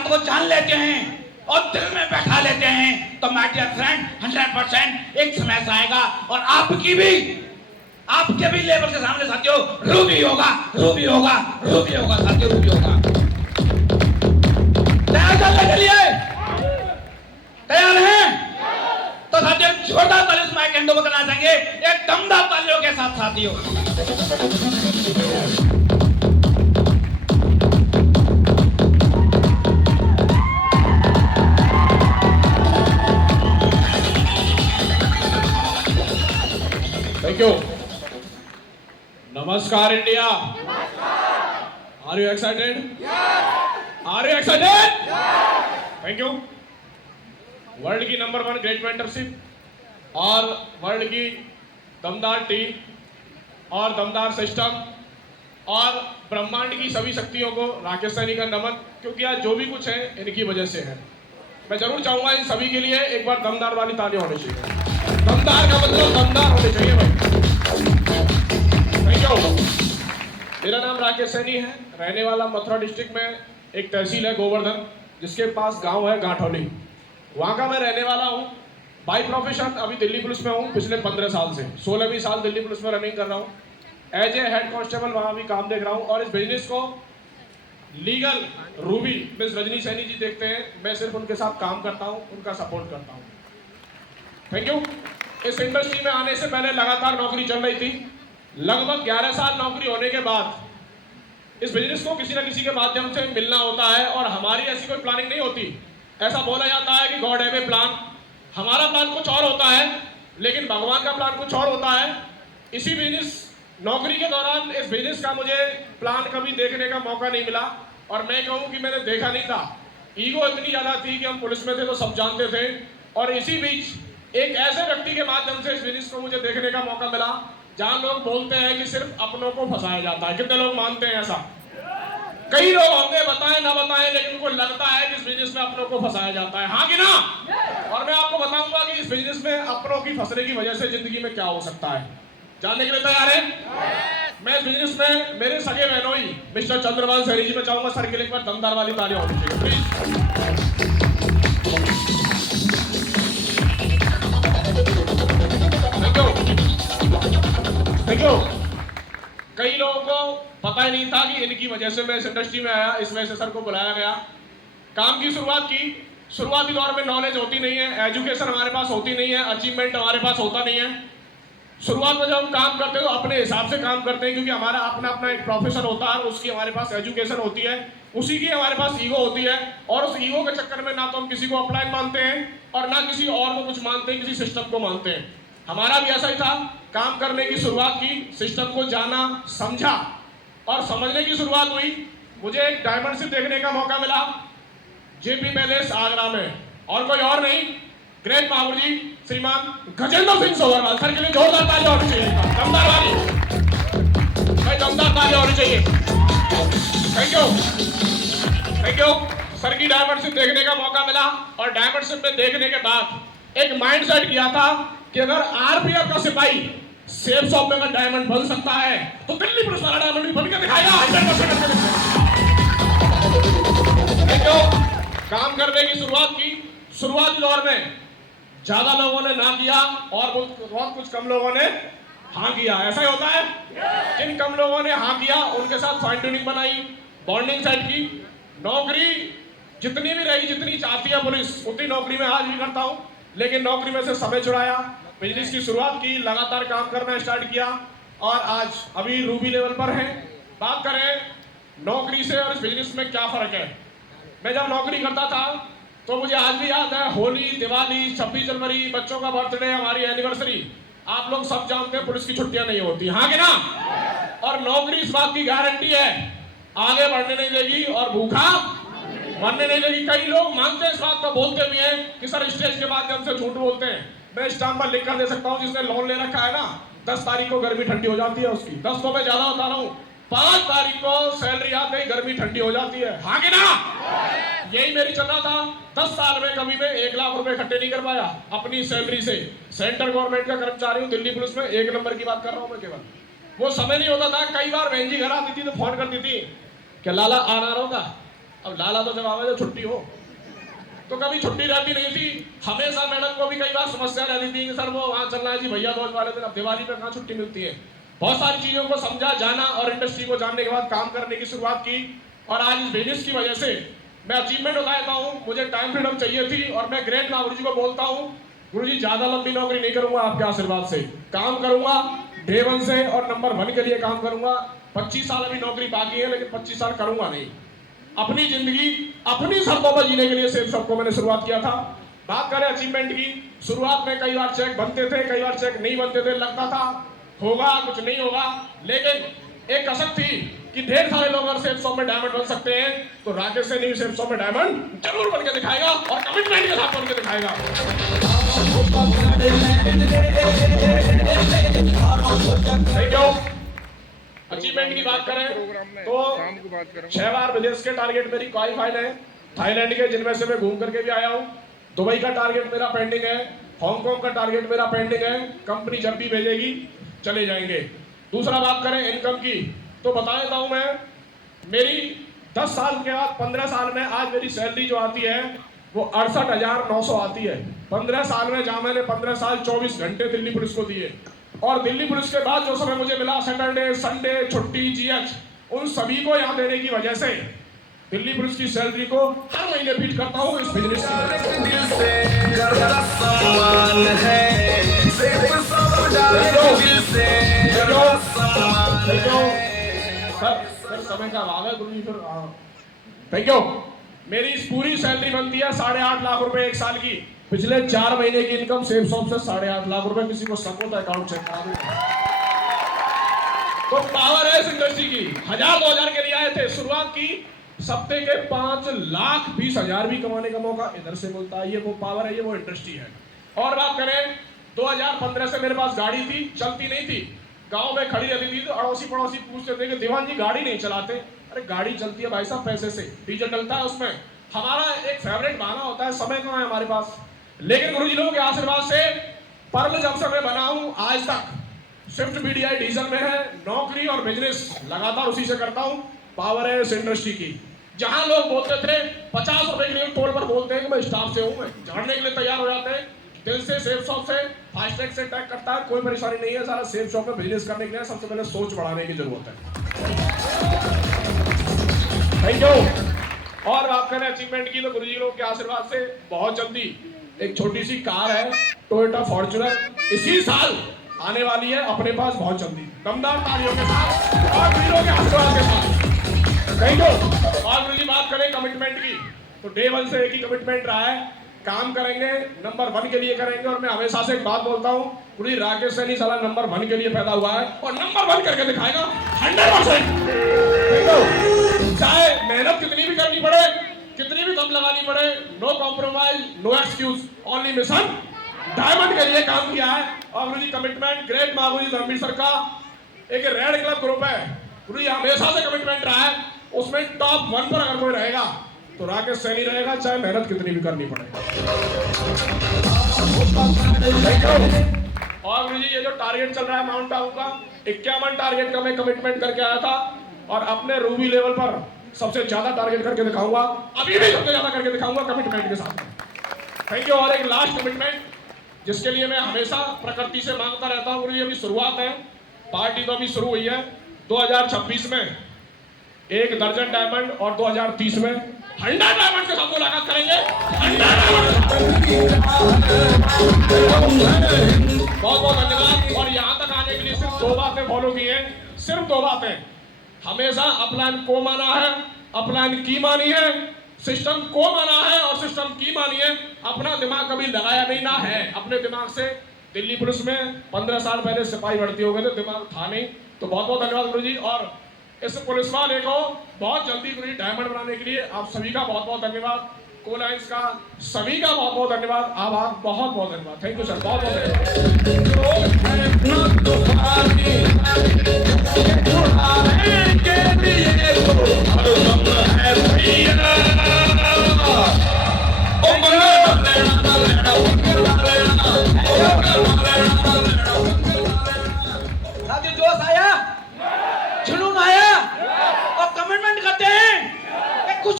बात को जान लेते हैं और दिल में बैठा लेते हैं तो माय डियर फ्रेंड 100% एक समय आएगा और आपके भी लेवल के सामने साथियों रूबी होगा साथियों, रूबी होगा। तैयार करने के लिए तैयार हैं? तो साथियों जोरदार तालियों से माइक हैंड ओवर करना चाहेंगे एक दमदार तालियों के साथ साथियों। Thank you. नमस्कार India. Are you excited? Are you excited? Thank you. World की नंबर 1 ग्रेट मेंटरशिप और वर्ल्ड की दमदार टीम और दमदार सिस्टम और ब्रह्मांड की सभी शक्तियों को राकेश सैनी का नमन, क्योंकि आज जो भी कुछ है इनकी वजह से है। मैं जरूर चाहूंगा इन सभी के लिए एक बार दमदार वाली तालियां होनी चाहिए। दमदार का मतलब दमदार होने चाहिए भाई। Thank you. मेरा नाम राकेश सैनी है, रहने वाला मथुरा डिस्ट्रिक्ट में एक तहसील है गोवर्धन, जिसके पास गांव है गांठौली, वहाँ का मैं रहने वाला हूँ। बाई प्रोफेशन अभी दिल्ली पुलिस में हूँ पिछले 15 साल से, 16वीं साल दिल्ली पुलिस में रनिंग कर रहा हूँ। एज ए हेड कांस्टेबल वहाँ भी काम देख रहा हूँ और इस बिजनेस को legal Ruby Miss Rajni Saini ji देखते हैं, मैं सिर्फ उनके साथ काम करता हूँ, उनका सपोर्ट करता हूँ। Thank you. इस इंडस्ट्री में आने से पहले लगातार नौकरी चल रही थी। लगभग 11 साल नौकरी होने के बाद इस बिजनेस को किसी न किसी के माध्यम से मिलना होता है और हमारी ऐसी कोई प्लानिंग नहीं होती। ऐसा बोला जाता है कि गॉड हैव ए प्लान। हमारा प्लान कुछ और होता है लेकिन भगवान का प्लान कुछ और होता है। इसी बिजनेस नौकरी के दौरान इस बिजनेस का मुझे प्लान कभी देखने का मौका नहीं मिला और मैं कहूँ कि मैंने देखा नहीं था। ईगो इतनी ज़्यादा थी कि हम पुलिस में थे तो सब जानते थे और इसी बीच एक ऐसे व्यक्ति के माध्यम से इस बिजनेस को मुझे देखने का मौका मिला जहाँ लोग बोलते हैं कि सिर्फ अपनों को फंसाया जाता है। कितने लोग मानते हैं ऐसा? कई लोग होंगे, बताएं ना बताएं, लेकिन उनको लगता है कि इस बिजनेस में अपनों को फंसाया जाता है, हाँ कि ना? और मैं आपको बताऊंगा कि इस बिजनेस में अपनों की फंसने की वजह से जिंदगी में क्या हो सकता है। जानने के लिए तैयार हैं? मैं इस बिजनेस में मेरे सगे बहनोई मिस्टर चंद्रभान सैनी जी में चाहूंगा सर के लिए एक बार दमदार वाली तालियां होनी चाहिए प्लीज। देखो कई लोगों को पता ही नहीं था कि इनकी वजह से मैं इस इंडस्ट्री में आया, इस वजह से सर को बुलाया गया। काम की शुरुआत की, शुरुआती दौर में नॉलेज होती नहीं है, एजुकेशन हमारे पास होती नहीं है, अचीवमेंट हमारे पास होता नहीं है। शुरुआत में जब हम काम करते हैं तो अपने हिसाब से काम करते हैं, क्योंकि हमारा अपना अपना एक प्रोफेशन होता है, उसकी हमारे पास एजुकेशन होती है, उसी की हमारे पास ईगो होती है और उस ईगो के चक्कर में ना तो हम किसी को अपलाइन मानते हैं और ना किसी और को कुछ मानते हैं, किसी सिस्टम को मानते हैं। हमारा भी ऐसा ही था। काम करने की शुरुआत की, सिस्टम को जाना, समझा और समझने की शुरुआत हुई। मुझे एक डायमंड शिप देखने का मौका मिला जेपी पैलेस आगरा में, और कोई और नहीं, ग्रेट महापुर जी श्रीमान गजेंद्र सिंह सोबरवाल सर के लिए जोरदार तालियां होनी चाहिए, दमदार वाली भाई, दमदार तालियां होनी चाहिए। Thank you, thank you. Sir की डायमंड शिप देखने का मौका मिला और डायमंड शिप में देखने के बाद एक माइंड सेट किया था कि अगर आरपीएफ का सिपाही सेफ शॉप में अगर डायमंड बन सकता है तो दिल्ली पुलिस वाला डायमंड भी बन के दिखाएगा। 100% काम करने की शुरुआत की। शुरुआती दौर में ज्यादा लोगों ने ना किया और बहुत कुछ कम लोगों ने हाँ किया। ऐसा ही होता है। जिन कम लोगों ने हाँ किया उनके साथ फाइन ट्यूनिंग बनाई, बॉन्डिंग सेट की। नौकरी जितनी भी रही, जितनी चाहती है पुलिस, उतनी नौकरी में आज भी करता हूँ, लेकिन नौकरी में से समय चुराया, बिजनेस की शुरुआत की, लगातार काम करना स्टार्ट किया और आज अभी रूबी लेवल पर है। बात करें नौकरी से और इस बिजनेस में क्या फर्क है। मैं जब नौकरी करता था तो मुझे आज भी याद है, होली, दिवाली, 26 जनवरी, बच्चों का बर्थडे, हमारी एनिवर्सरी, आप लोग सब जानते हैं पुलिस की छुट्टियां नहीं होती, हाँ कि ना? और नौकरी इस बात की गारंटी है, आगे बढ़ने नहीं देगी और भूखा मरने नहीं देगी। कई लोग मानते हैं इस बात को, बोलते भी हैं कि सर स्टेज के माध्यम से झूठ बोलते हैं। मैं स्टाम्प पर लिख कर दे सकता हूँ, जिसने लोन ले रखा है ना, 10 तारीख को गर्मी ठंडी हो जाती है उसकी। 10 को मैं ज्यादा बता रहा हूँ, 5 तारीख को सैलरी आते ही गर्मी ठंडी हो जाती है, हाँ कि ना? यही मेरी चल रहा था। 10 साल में कभी मैं 1 लाख रुपए इकट्ठे नहीं कर पाया अपनी सैलरी से। सेंट्रल गवर्नमेंट का कर्मचारी हूँ, दिल्ली पुलिस में 1 नंबर की बात कर रहा हूँ मैं केवल। वो समय नहीं होता था। कई बार बहन जी घर आती थी तो फोन करती थी कि लाला आना होगा, अब लाला तो जब आवे जब छुट्टी हो, तो कभी छुट्टी रहती नहीं थी। हमेशा मैडम को भी कई बार समस्या रहती थी कि सर वो वहाँ चलना है जी भैया रोज वाले दिन, अब दिवाली पे कहाँ छुट्टी मिलती है। बहुत सारी चीजों को समझा, जाना और इंडस्ट्री को जानने के बाद काम करने की शुरुआत की। और आज इस बिजनेस की वजह से मैं अचीवमेंट बताता हूँ। मुझे टाइम फ्रीडम चाहिए थी और मैं ग्रेट गुरु जी को बोलता हूँ, गुरु जी ज्यादा लंबी नौकरी नहीं करूंगा, आपके आशीर्वाद से काम करूंगा डे 1 से और नंबर 1 के लिए काम करूंगा। 25 साल अभी नौकरी बाकी है, लेकिन 25 साल करूंगा नहीं। अपनी जिंदगी अपनी शर्तों पर जीने के लिए सेल्स शॉप को मैंने शुरुआत किया था। बात करें अचीवमेंट की, शुरुआत में कई बार चेक बनते थे, कई बार चेक नहीं बनते थे, लगता था होगा कुछ नहीं होगा, लेकिन एक कसक थी कि ढेर सारे लोग अगर सेल्स शॉप में डायमंड बन सकते हैं तो राकेश सैनी सेल्स शॉप में डायमंड जरूर बन के दिखाएगा और कमिटमेंट के साथ बन के दिखाएगा। Thank you. अचीवमेंट की बात करें तो 6 बार विदेश के टारगेट मेरी क्वालिफाइड है, थाईलैंड के जिनमें से मैं घूम करके भी आया हूँ। दुबई का टारगेट मेरा पेंडिंग है, हांगकांग का टारगेट मेरा पेंडिंग है। कंपनी जब भी भेजेगी चले जाएंगे। दूसरा बात करें इनकम की तो बता देता हूँ मैं, मेरी 10 साल के बाद 15 साल में आज मेरी सैलरी जो आती है वो 68,900 आती है। 15 साल में जहाँ मैंने 15 साल 24 घंटे दिल्ली पुलिस को दिए और दिल्ली पुलिस के बाद जो समय मुझे मिला सैटरडे संडे छुट्टी जीएच, उन सभी को यहाँ देने की वजह से दिल्ली पुलिस की सैलरी को हर महीने फीड करता हूँ इस बिजनेस सर समय का अभाव है गुरु जी। फिर थैंक यू। मेरी इस पूरी सैलरी बनती है 8.5 लाख रुपए एक साल की। पिछले 4 महीने की इनकम सेल्स शॉप से 8.5 लाख रुपए। किसी को सको तो अकाउंट चेक करा दूं। तो पावर है इस इंडस्ट्री की। 1000-2000 के लिए आए थे, शुरुआत की, सप्ते के 5,20,000 भी कमाने का मौका इधर से मिलता है। ये वो पावर है, ये वो इंडस्ट्री है। और बात करें 2015 से मेरे पास गाड़ी थी, चलती नहीं थी, गांव में खड़ी रहती थी, तो अड़ोसी पड़ोसी पूछते थे कि दीवान जी गाड़ी नहीं चलाते। अरे गाड़ी चलती है भाई साहब पैसे से, डीजल डलता है उसमें। हमारा एक फेवरेट बहाना होता है, समय कहाँ है हमारे पास। लेकिन गुरु जी लोगों के आशीर्वाद से पर्ल जब से मैं बना हूं आज तक स्विफ्ट बीडीआई डीजल में है। नौकरी और बिजनेस लगातार उसी से करता हूं। पावर है इस इंडस्ट्री की। जहां लोग बोलते थे 50 रुपए के लिए टोल पर बोलते हैं कि मैं स्टाफ से हूं, मैं झाड़ने के लिए तैयार हो जाते हैं। दिल से सेल्स शॉप से फास्टैग से टैग करता है, कोई परेशानी नहीं है। सारा सेल्स शॉप में बिजनेस करने के लिए सबसे पहले सोच बढ़ाने की जरूरत है। Thank you. और बात करें अचीवमेंट की तो गुरु जी लोग के आशीर्वाद से बहुत जल्दी एक छोटी सी कार है टोयोटा फॉर्च्यूनर, इसी साल आने वाली है अपने पास बहुत जल्दी, दमदार तालियों के साथ और वीरों के आशीर्वाद के साथ। Thank you. और गुरु जी बात करें कमिटमेंट की तो डे 1 से एक ही कमिटमेंट रहा है, काम करेंगे, नंबर 1 के लिए करेंगे। और मैं हमेशा से एक बात बोलता हूँ, पूरी राकेश सैनी साला नंबर 1 के लिए पैदा हुआ है और नंबर 1 करके दिखाएगा 100%। चाहे मेहनत कितनी भी करनी पड़े, कितनी भी दम लगानी पड़े, no compromise, no excuse, only mission diamond के लिए काम किया है। और guru ji commitment great Mahaguru ji Dharmveer sir का एक रेड क्लब ग्रुप है, गुरु जी हमेशा से कमिटमेंट रहा है, उसमें टॉप 1 पर अगर कोई रहेगा तो राकेश सैनी रहेगा, चाहे मेहनत कितनी भी करनी पड़े। और गुरु जी ये जो टारगेट चल रहा है माउंट आबू का, 51 टारगेट का मैं कमिटमेंट करके आया था और अपने रूबी लेवल पर सबसे ज्यादा टारगेट करके दिखाऊंगा, अभी भी सबसे ज्यादा करके दिखाऊंगा कमिटमेंट के साथ। Thank you. और एक लास्ट कमिटमेंट जिसके लिए मैं हमेशा प्रकृति से मांगता रहता हूँ, गुरु जी अभी शुरुआत है, पार्टी तो अभी शुरू हुई है। 2026 में 1 दर्जन डायमंड और 2030 में 100 डायमंड के साथ मुलाकात करेंगे। 100 बहुत बहुत धन्यवाद। और यहाँ तक आने के लिए सिर्फ 2 बातें फॉलो की हैं, सिर्फ 2 बातें। हमेशा अपलाइन को माना है, अपलाइन की मानी है, सिस्टम को माना है और सिस्टम की मानी है। अपना दिमाग कभी लगाया नहीं ना है अपने दिमाग से। दिल्ली पुलिस में 15 साल पहले सिपाही भर्ती हो गए थे, दिमाग था नहीं। तो बहुत बहुत धन्यवाद गुरु जी। और इस पुलिस वाले को बहुत जल्दी गुरु जी डायमंड बनाने के लिए आप सभी का बहुत बहुत धन्यवाद, कोलाइंस का सभी का बहुत बहुत धन्यवाद, आभार, बहुत बहुत धन्यवाद। थैंक यू सर, बहुत बहुत धन्यवाद।